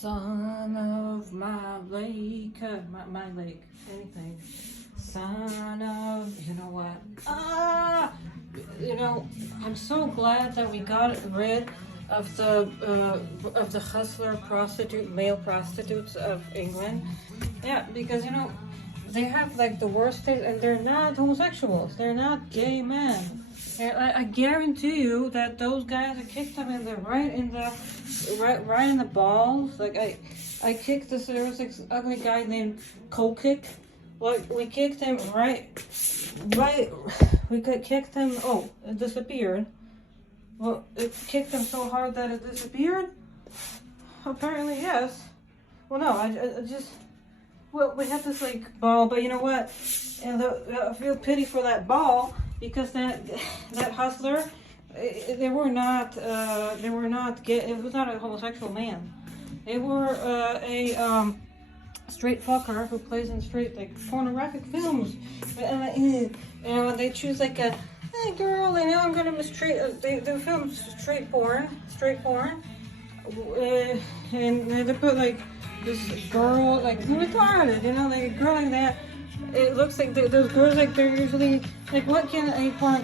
Son of my lake, my lake, anything. Son of, you know what? I'm so glad that we got rid of the hustler male prostitutes of England. Yeah, because they have like the worst taste, and they're not homosexuals. They're not gay men. I guarantee you that those guys, I kicked them right in the balls. Like I kicked this. There was this ugly guy named Kick. Like we kicked him right. We could kicked him. Oh, it disappeared. Well, it kicked him so hard that it disappeared. Apparently, yes. Well, no, I just. Well, we had this like ball, but you know what? And I feel pity for that ball because that hustler, they were not gay. It was not a homosexual man. They were a straight fucker who plays in straight like pornographic films. And when they choose like a hey girl, they know I'm gonna mistreat. They film straight porn, and they put like this girl, like retarded, like a girl like that. It looks like those girls, like they're usually like, what can a porn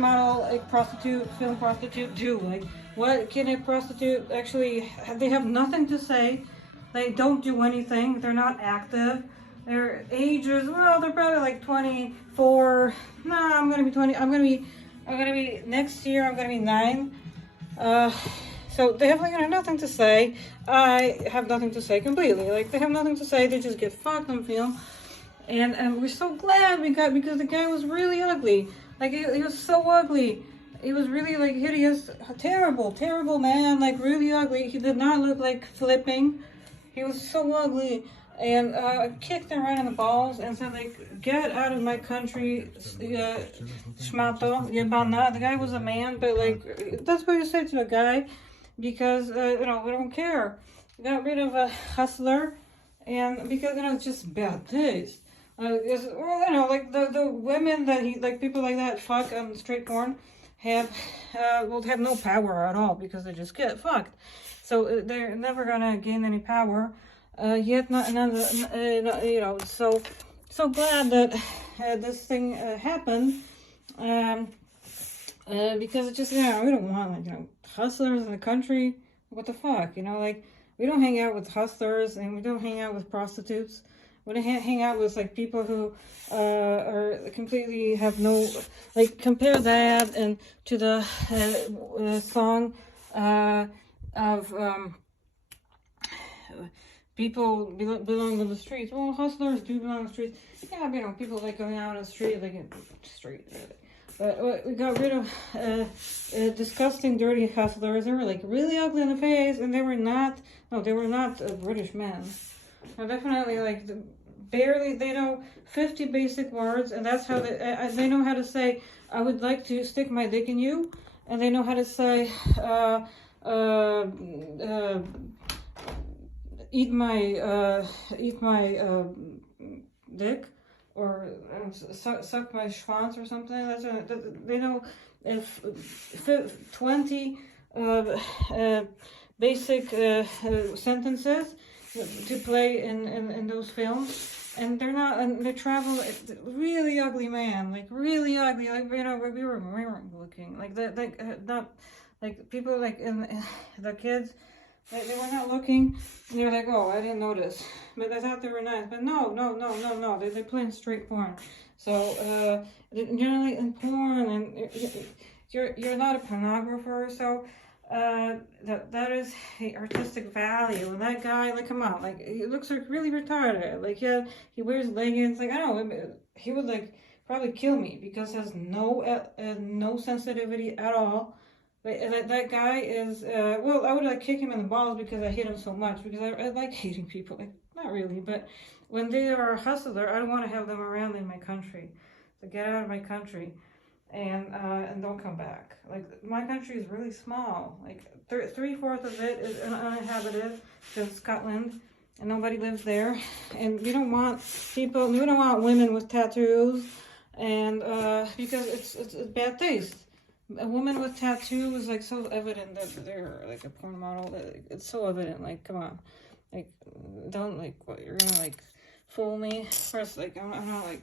model, like film prostitute do? Like, what can a prostitute actually? They have nothing to say. They don't do anything. They're not active. Their ages, well, they're probably like 24. Nah, I'm gonna be 20. I'm gonna be next year. I'm gonna be 9. So they have like nothing to say. I have nothing to say completely. Like they have nothing to say. They just get fucked on film, and we're so glad we got, because the guy was really ugly. Like he was so ugly. He was really like hideous, terrible man. Like really ugly. He did not look like flipping. He was so ugly. And I kicked him right in the balls and said, like, get out of my country, schmato, yebana. The guy was a man, but like, that's what you say to a guy, because, we don't care. We got rid of a hustler, and because, it's just bad taste. Like the women that people like that fuck on straight porn will have no power at all, because they just get fucked. So they're never gonna gain any power. So glad that this thing happened, because it just, we don't want hustlers in the country. What the fuck, we don't hang out with hustlers, and we don't hang out with prostitutes. We don't hang out with like people who are completely have no, like, compare that and to the song of people belong on the streets. Well, hustlers do belong on the streets. Yeah, people like going out on the street, like in the street. But we got rid of disgusting, dirty hustlers. They were like really ugly in the face, and they were not British men. They're definitely like barely. They know 50 basic words, and that's how they know how to say, "I would like to stick my dick in you," and they know how to say, eat my dick, or suck my schwanz or something. They know if 20 basic sentences to play in those films, and they're not. And they travel really ugly man, like really ugly. Like we weren't looking like that. Not like people like in the kids. They were not looking. They were like, oh, I didn't notice. But I thought they were nice. But no. They play in straight porn. So generally in porn, and you're not a pornographer. So that is a artistic value. And that guy, like, come on, like, he looks like really retarded. Like, yeah, he wears leggings. Like, I don't know, he would like probably kill me, because he has no sensitivity at all. That guy is, well, I would like kick him in the balls because I hate him so much, because I like hating people. Like, not really, but when they are a hustler, I don't want to have them around in my country. So get out of my country, and don't come back. Like, my country is really small. Like 3/4 of it is uninhabited, because Scotland, and nobody lives there. And we don't want women with tattoos, and because it's bad taste. A woman with tattoo is like so evident that they're like a porn model. That it's so evident. Like, come on, like, don't, like, what, you're gonna, like, fool me? First, like, I'm not, like,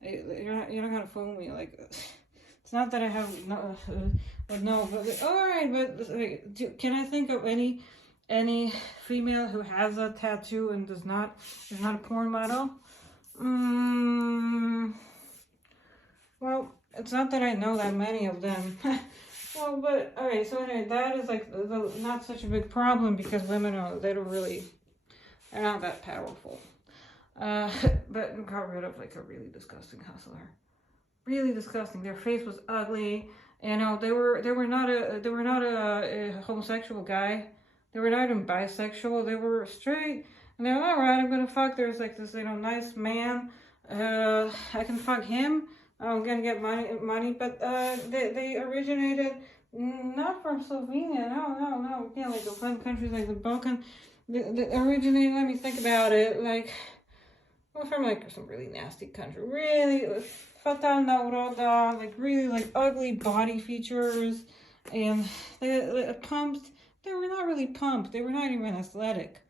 you're not gonna fool me, like, it's not that I have, no, but no, but, like, alright, but, like, can I think of any female who has a tattoo and is not a porn model? Well, it's not that I know that many of them. Well, but alright, so anyway, that is like not such a big problem because women they're not that powerful. But got rid of like a really disgusting hustler. Really disgusting. Their face was ugly. You know, they were not a homosexual guy. They were not even bisexual. They were straight. And they're alright, I'm gonna fuck. There's like this, nice man. I can fuck him. I'm gonna get money. But they originated not from Slovenia. No. Yeah, like the fun countries like the Balkan. They originated. Let me think about it. Like, well, from like some really nasty country. Really fatalna uroda. Like really like ugly body features, and they pumped. They were not really pumped. They were not even athletic.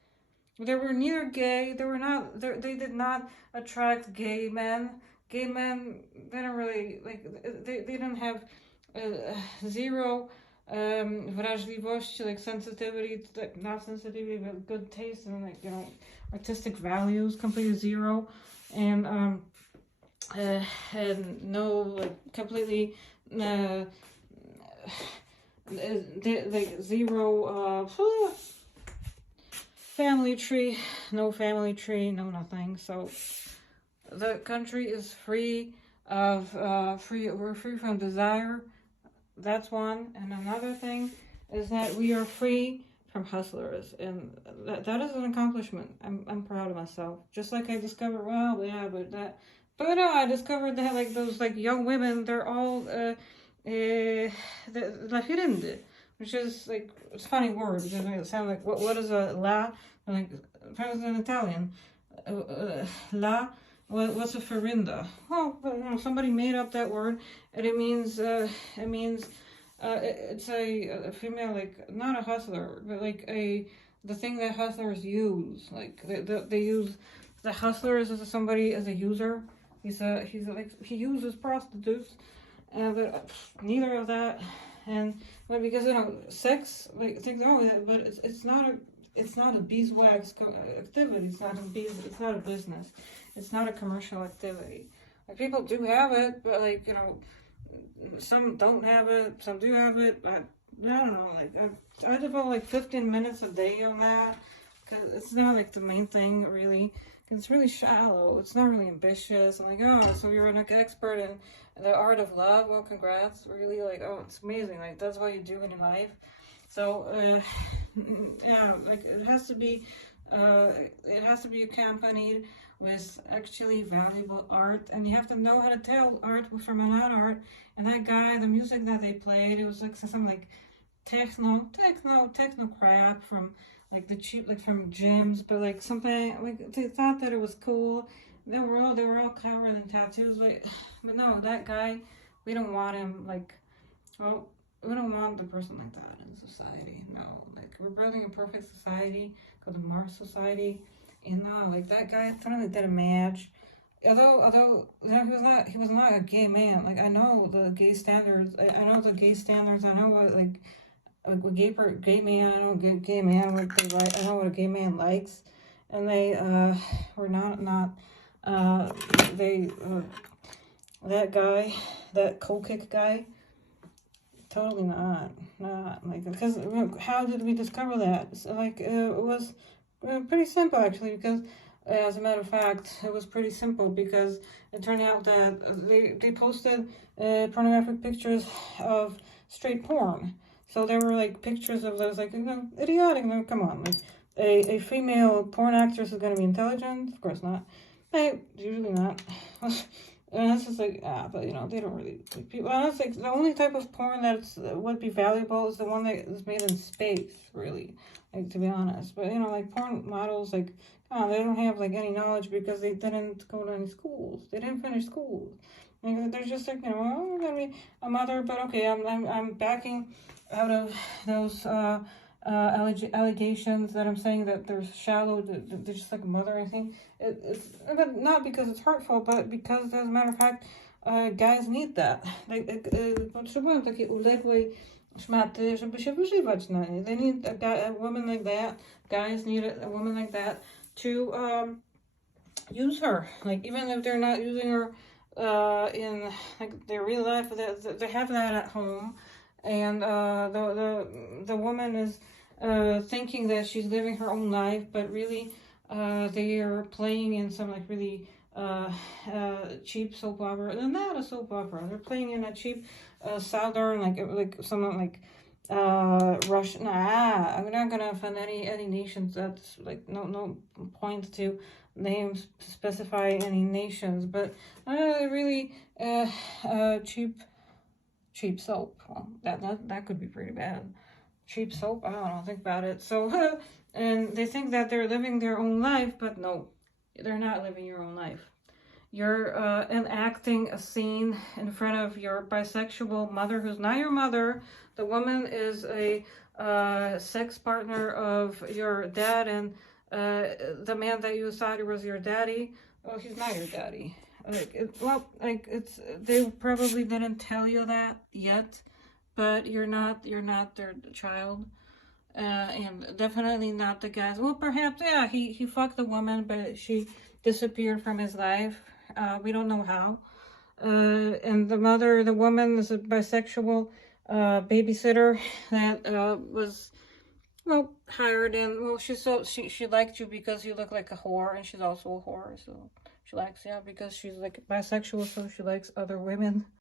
They were neither gay. They were not. They did not attract gay men. Gay men didn't really like. They didn't have zero wrażliwości, like sensitivity, like not sensitivity, but good taste and like artistic values. Completely zero, and no like completely like zero family tree, no family tree, no nothing. So the country is free of we're free from desire. That's one. And another thing is that we are free from hustlers, and that is an accomplishment. I'm proud of myself. Just like I discovered, well, yeah, but no, I discovered that like those like young women, they're all lafirendy, which is like it's a funny word because it sounds like what is a la, like in Italian, la. What's a farinda? Oh, but, somebody made up that word, and it means it's a female, like not a hustler, but like the thing that hustlers use. Like they use the hustlers as somebody as a user. He uses prostitutes, but neither of that. And but because sex, like things wrong with it, but it's not a beeswax activity. It's not a business. It's not a commercial activity. Like people do have it, but like some don't have it, some do have it. I don't know. Like I devote like 15 minutes a day on that because it's not like the main thing really. Cause it's really shallow. It's not really ambitious. I'm like, oh, so you're an expert in the art of love. Well, congrats. Really, like, oh, it's amazing. Like that's what you do in your life. So yeah, like it has to be accompanied with actually valuable art, and you have to know how to tell art from not art. And that guy, the music that they played, it was like some like techno crap from like the cheap, like from gyms, but like something like they thought that it was cool. They were all covered in tattoos, like, but no, that guy, we don't want him. Like, well, we don't want the person like that in society. No, like we're building a perfect society called the Mars Society. And no, like that guy totally did a match. Although he was not a gay man. Like I know the gay standards. I know the gay standards. I know what like a gay man. I know gay man what they like. I know what a gay man likes, and they were not that guy, that cool kick guy. Totally not like because how did we discover that? So, like it was pretty simple actually, because as a matter of fact it was pretty simple because it turned out that they posted pornographic pictures of straight porn. So there were like pictures of those like idiotic. No, come on, like a female porn actress is gonna be intelligent? Of course not. Usually not. And it's just like, but they don't really like people. Honestly, the only type of porn that would be valuable is the one that is made in space, really. Like, to be honest. But, like porn models, like, they don't have like any knowledge because they didn't go to any schools. They didn't finish schools. Like, they're just like, I'm gonna be a mother, but okay, I'm backing out of those allegations that I'm saying that they're shallow, they're just like a mother or anything. It's but not because it's hurtful, but because, as a matter of fact, guys need that. Potrzebują takiej uległej szmaty, żeby się wyżywać na niej. They need a woman like that. Guys need a woman like that to use her. Like, even if they're not using her in like their real life, they have that at home, and the woman is thinking that she's living her own life, but really they are playing in some like really cheap soap opera. They're not a soap opera. They're playing in a cheap southern like someone like Russian. I'm not gonna offend any nations. That's like no point to names to specify any nations, but really cheap soap. Well, that could be pretty bad. Cheap soap. I don't know. Think about it. So and they think that they're living their own life, but no, they're not living your own life. You're enacting a scene in front of your bisexual mother, who's not your mother. The woman is a sex partner of your dad, and the man that you thought was your daddy, well, he's not your daddy. They probably didn't tell you that yet, but you're not their child. And definitely not the guys. Well, perhaps, yeah, he fucked the woman, but she disappeared from his life. We don't know how. And the woman is a bisexual babysitter that was, well, hired in. Well, she liked you because you look like a whore, and she's also a whore, so she likes you because she's like bisexual, so she likes other women.